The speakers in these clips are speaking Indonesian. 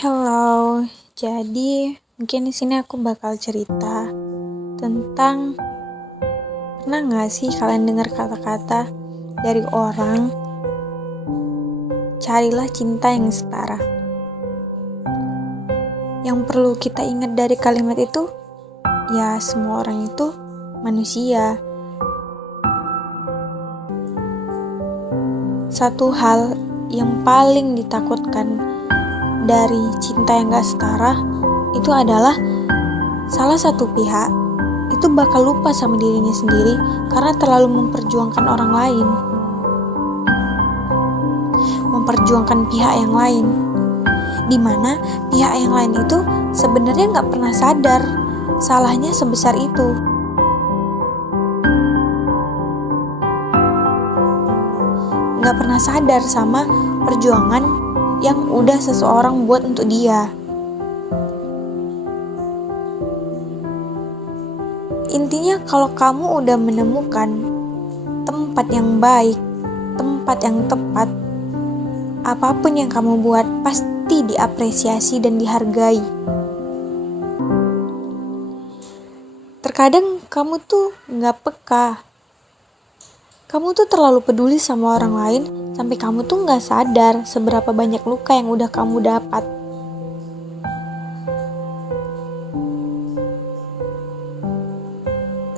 Hello, jadi mungkin di sini aku bakal cerita tentang pernah nggak sih kalian dengar kata-kata dari orang, carilah cinta yang setara. Yang perlu kita ingat dari kalimat itu, ya semua orang itu manusia. Satu hal yang paling ditakutkan dari cinta yang gak setara itu adalah salah satu pihak itu bakal lupa sama dirinya sendiri karena terlalu memperjuangkan orang lain, memperjuangkan pihak yang lain, dimana pihak yang lain itu sebenarnya gak pernah sadar salahnya sebesar itu. Gak pernah sadar sama perjuangan yang udah seseorang buat untuk dia. Intinya kalau kamu udah menemukan tempat yang baik, tempat yang tepat, apapun yang kamu buat pasti diapresiasi dan dihargai. Terkadang kamu tuh gak peka. Kamu tuh terlalu peduli sama orang lain sampai kamu tuh gak sadar seberapa banyak luka yang udah kamu dapat.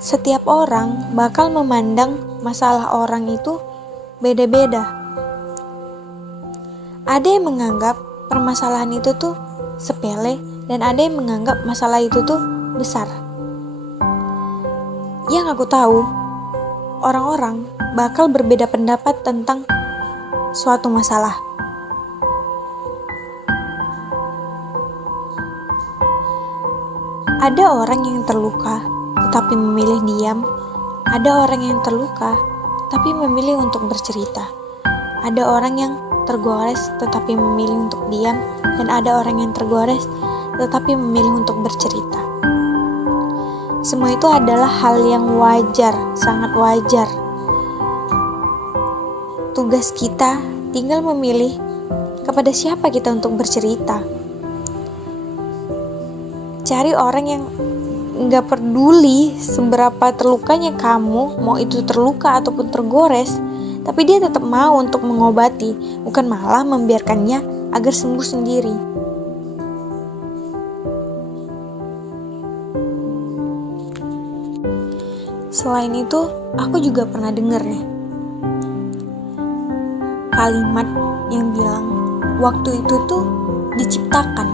Setiap orang bakal memandang masalah orang itu beda-beda. Ada yang menganggap permasalahan itu tuh sepele dan ada yang menganggap masalah itu tuh besar. Yang aku tahu, orang-orang bakal berbeda pendapat tentang suatu masalah. Ada orang yang terluka tetapi memilih diam. Ada orang yang terluka tapi memilih untuk bercerita. Ada orang yang tergores tetapi memilih untuk diam, dan ada orang yang tergores tetapi memilih untuk bercerita. Semua itu adalah hal yang wajar, sangat wajar. Tugas kita tinggal memilih kepada siapa kita untuk bercerita. Cari orang yang gak peduli seberapa terlukanya kamu, mau itu terluka ataupun tergores, tapi dia tetap mau untuk mengobati, bukan malah membiarkannya agar sembuh sendiri. Selain itu, aku juga pernah dengar nih kalimat yang bilang waktu itu tuh diciptakan.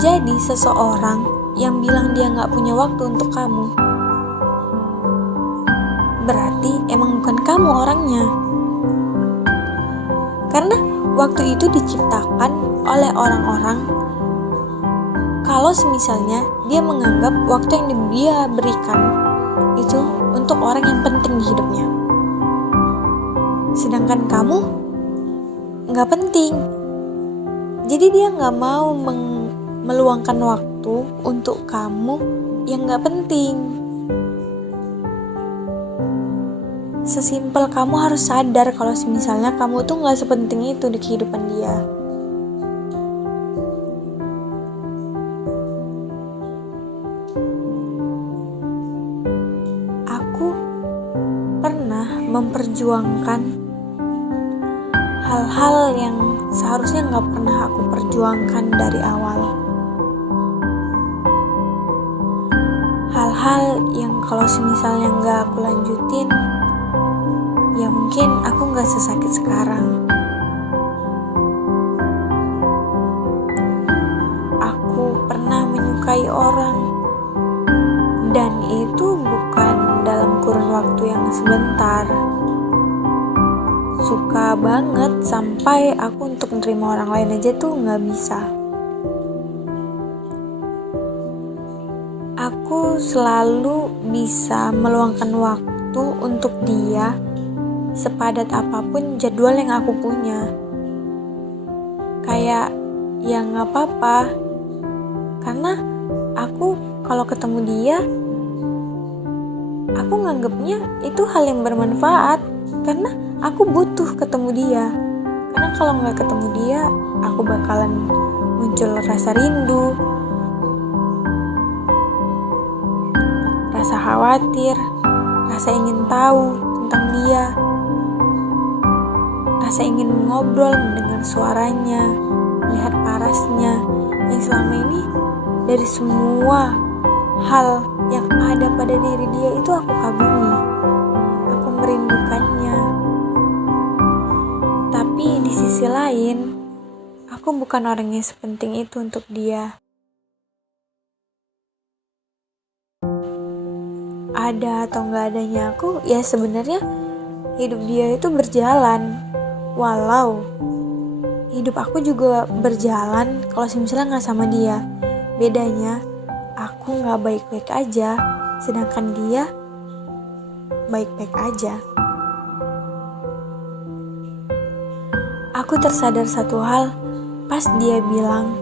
Jadi seseorang yang bilang dia gak punya waktu untuk kamu, berarti emang bukan kamu orangnya. Karena waktu itu diciptakan oleh orang-orang kalau semisalnya dia menganggap waktu yang dia berikan itu untuk orang yang penting di hidupnya. Sedangkan kamu gak penting. Jadi dia gak mau meluangkan waktu untuk kamu yang gak penting. Sesimpel kamu harus sadar kalau misalnya kamu tuh gak sepenting itu di kehidupan dia. Aku pernah memperjuangkan hal-hal yang seharusnya gak pernah aku perjuangkan dari awal. Hal-hal yang kalau misalnya gak aku lanjutin, ya mungkin aku gak sesakit sekarang. Aku pernah menyukai orang, dan itu bukan dalam kurun waktu yang sebentar. Suka banget sampai aku untuk menerima orang lain aja tuh gak bisa. Aku selalu bisa meluangkan waktu untuk dia sepadat apapun jadwal yang aku punya. Kayak ya gak apa-apa, karena aku kalau ketemu dia, aku nganggepnya itu hal yang bermanfaat, karena aku butuh ketemu dia. Karena kalau nggak ketemu dia, aku bakalan muncul rasa rindu, rasa khawatir, rasa ingin tahu tentang dia, rasa ingin ngobrol, mendengar suaranya, melihat parasnya yang selama ini dari semua hal yang ada pada diri dia itu aku kagumi, aku merindukannya. Tapi di sisi lain, aku bukan orang yang sepenting itu untuk dia. Ada atau nggak adanya aku, ya sebenarnya hidup dia itu berjalan. Walau hidup aku juga berjalan kalau misalnya nggak sama dia. Bedanya, aku nggak baik-baik aja, sedangkan dia baik-baik aja. Aku tersadar satu hal pas dia bilang,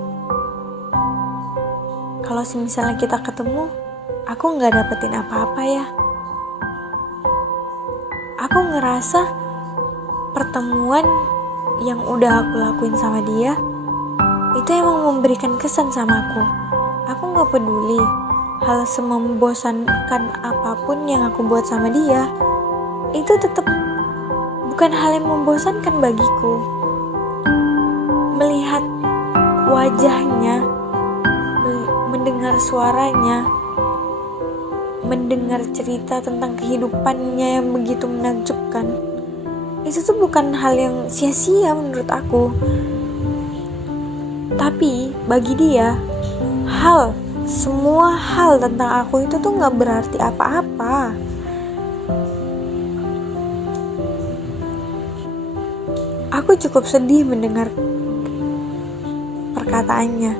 kalau misalnya kita ketemu, aku nggak dapetin apa-apa ya. Aku ngerasa pertemuan yang udah aku lakuin sama dia itu emang memberikan kesan sama aku. Aku nggak peduli hal semembosankan apapun yang aku buat sama dia, itu tetap bukan hal yang membosankan bagiku. Melihat wajahnya, mendengar suaranya, mendengar cerita tentang kehidupannya yang begitu menakjubkan, itu tuh bukan hal yang sia-sia menurut aku. Tapi bagi dia, semua hal tentang aku itu tuh gak berarti apa-apa. Aku cukup sedih mendengar perkataannya,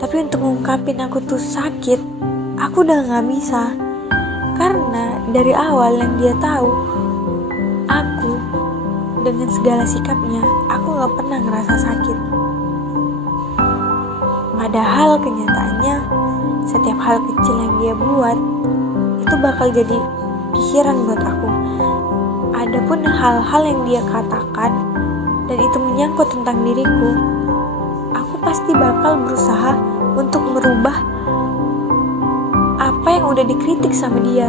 tapi untuk mengungkapin aku tuh sakit, aku udah gak bisa. Karena dari awal yang dia tahu, aku dengan segala sikapnya, aku gak pernah ngerasa sakit. Padahal kenyataannya, setiap hal kecil yang dia buat, itu bakal jadi pikiran buat aku. Adapun hal-hal yang dia katakan, dan itu menyangkut tentang diriku, aku pasti bakal berusaha untuk merubah apa yang udah dikritik sama dia.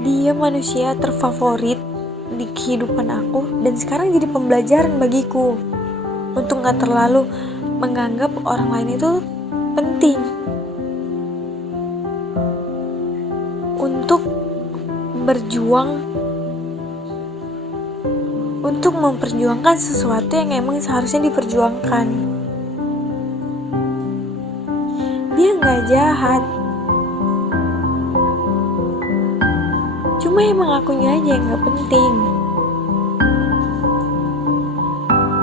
Dia manusia terfavorit di kehidupan aku, dan sekarang jadi pembelajaran bagiku untuk gak terlalu menganggap orang lain itu penting, untuk berjuang, untuk memperjuangkan sesuatu yang emang seharusnya diperjuangkan. Dia gak jahat, cuma emang akunya aja yang gak penting.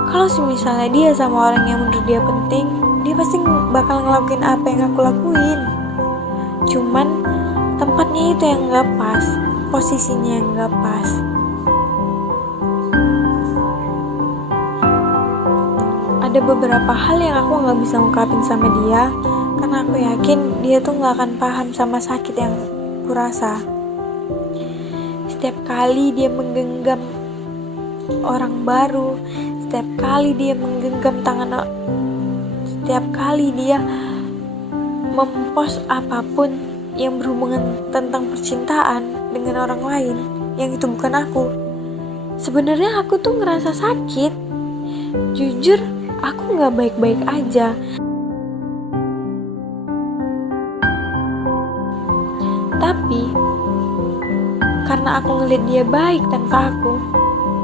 Kalau misalnya dia sama orang yang menurut dia penting, dia pasti bakal ngelakuin apa yang aku lakuin. Cuman tempatnya itu yang gak pas, posisinya yang gak pas. Ada beberapa hal yang aku gak bisa ungkapin sama dia, karena aku yakin dia tuh gak akan paham sama sakit yang kurasa. Setiap kali dia menggenggam orang baru, setiap kali dia menggenggam tangan, setiap kali dia mempost apapun yang berhubungan tentang percintaan dengan orang lain yang itu bukan aku, sebenarnya aku tuh ngerasa sakit. Jujur, aku gak baik-baik aja. Tapi karena aku ngeliat dia baik tanpa aku,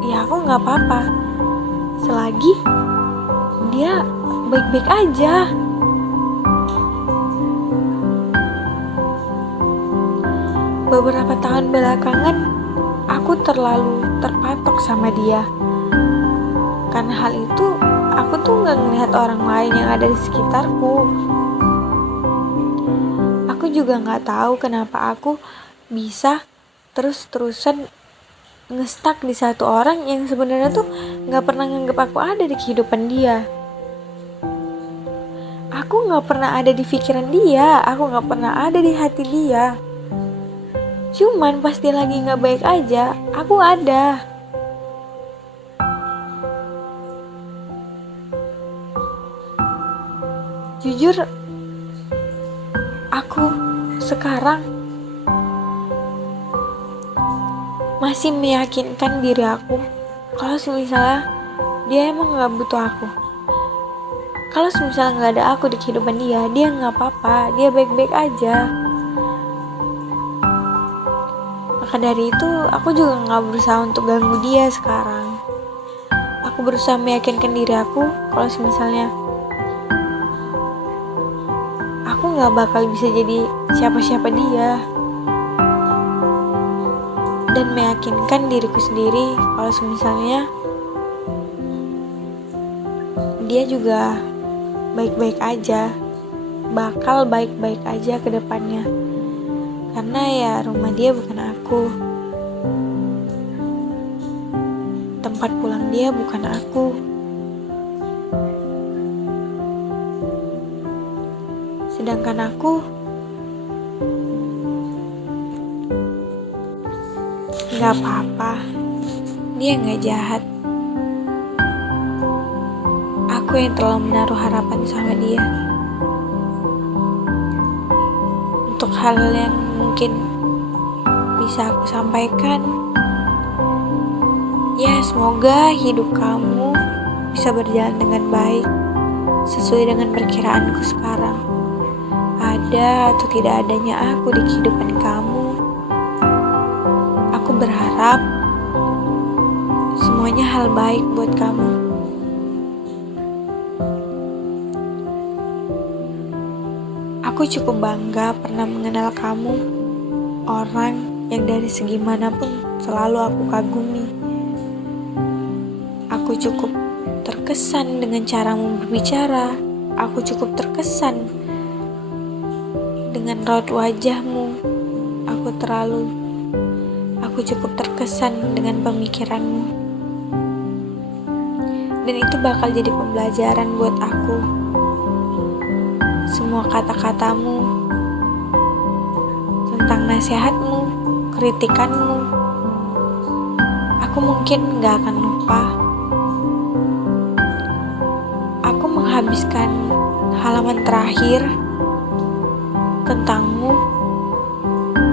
ya aku gak apa-apa selagi dia baik-baik aja. Beberapa tahun belakangan aku terlalu terpatok sama dia. Karena hal itu, aku tuh gak ngelihat orang lain yang ada di sekitarku. Aku juga gak tahu kenapa aku bisa terus-terusan ngestak di satu orang yang sebenarnya tuh gak pernah nganggap aku ada di kehidupan dia. Aku gak pernah ada di pikiran dia, aku gak pernah ada di hati dia. Cuman pas dia lagi gak baik aja, aku ada. Jujur, aku sekarang masih meyakinkan diri aku kalau misalnya dia emang gak butuh aku. Kalau misalnya gak ada aku di kehidupan dia gak apa-apa, dia baik-baik aja. Maka dari itu aku juga gak berusaha untuk ganggu dia sekarang. Aku berusaha meyakinkan diri aku kalau misalnya aku gak bakal bisa jadi siapa-siapa dia. Dan meyakinkan diriku sendiri kalau misalnya dia juga baik-baik aja, bakal baik-baik aja ke depannya. Karena ya rumah dia bukan aku, tempat pulang dia bukan aku. Sedangkan aku gak apa-apa, dia gak jahat. Aku yang terlalu menaruh harapan sama dia untuk hal yang mungkin bisa aku sampaikan. Ya, semoga hidup kamu bisa berjalan dengan baik sesuai dengan perkiraanku sekarang. Ada atau tidak adanya aku di kehidupan kamu, aku berharap semuanya hal baik buat kamu. Aku cukup bangga pernah mengenal kamu, orang yang dari segi manapun selalu aku kagumi. Aku cukup terkesan dengan caramu berbicara. Aku cukup terkesan dengan raut wajahmu. Aku cukup terkesan dengan pemikiranmu. Dan itu bakal jadi pembelajaran buat aku. Semua kata-katamu, tentang nasihatmu, kritikanmu, aku mungkin gak akan lupa. Aku menghabiskan halaman terakhir tentangmu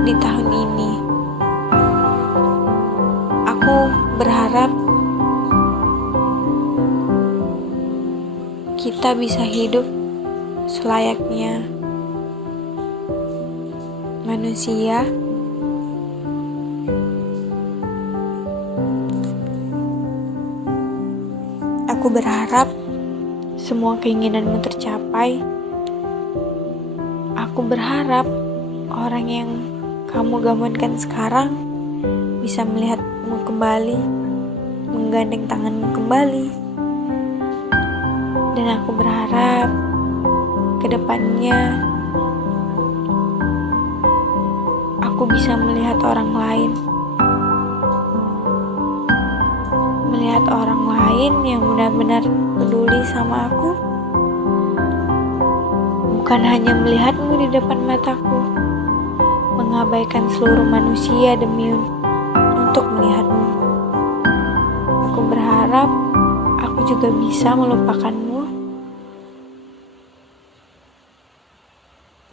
di tahun ini. Aku berharap kita bisa hidup selayaknya manusia. Aku berharap semua keinginanmu tercapai. Aku berharap orang yang kamu gamankan sekarang bisa melihatmu kembali, menggandeng tanganmu kembali. Dan aku berharap kedepannya aku bisa melihat orang lain, melihat orang lain yang benar-benar peduli sama aku, bukan hanya melihatmu di depan mataku, mengabaikan seluruh manusia demi untuk melihatmu. Aku berharap aku juga bisa melupakanmu,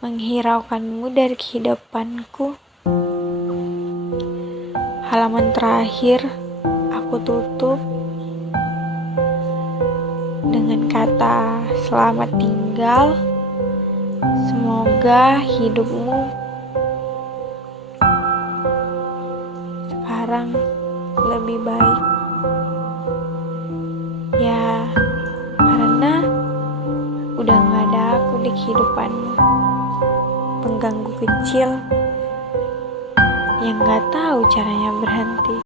menghiraukanmu dari kehidupanku. Halaman terakhir aku tutup dengan kata selamat tinggal. Semoga hidupmu sekarang lebih baik. Ya, karena udah gak ada aku di kehidupanmu, pengganggu kecil yang gak tahu caranya berhenti.